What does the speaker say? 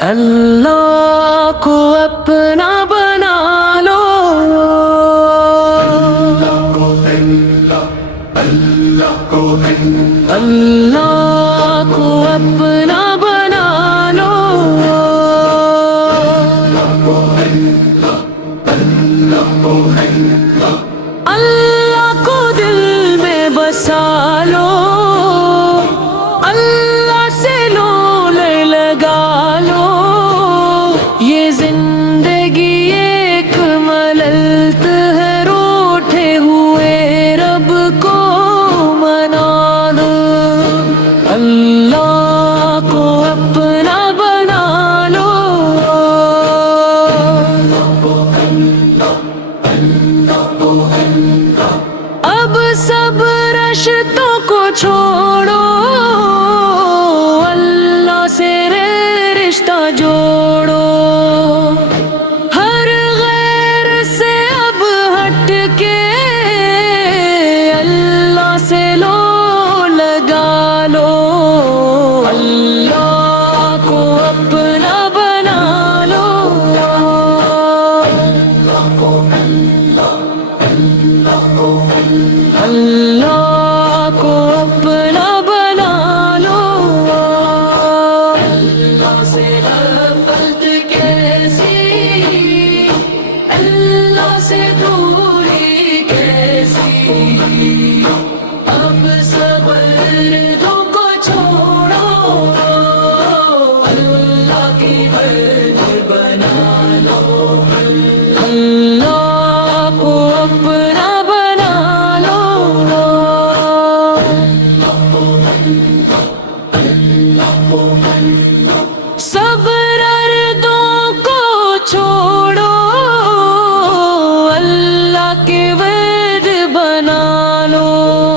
اللہ کو اپنا بنا لو، اللہ کو اپنا بنا لو، اللہ کو دل میں بسا لو، اللہ سے لولے لگا لو، یہ زندگی ایک مللت ہے، روٹھے ہوئے رب کو منا لو، اللہ کو اپنا بنا لو، اب سب رشتوں کو چھوڑو، اللہ سے رشتہ جوڑو، ہر غیر سے اب ہٹ کے اللہ سے لو لگا لو، اللہ کو اپنا بنا لو، اللہ کو اپنا بنا لو، اللہ سے غفلت کیسی، اللہ سے دوری کیسی، اب سب دردوں کو چھوڑو، اللہ کی ورد بنا لو، اللہ کو اپنا بنا لو، سب دردوں کو چھوڑو، اللہ کے ورد بنا لو۔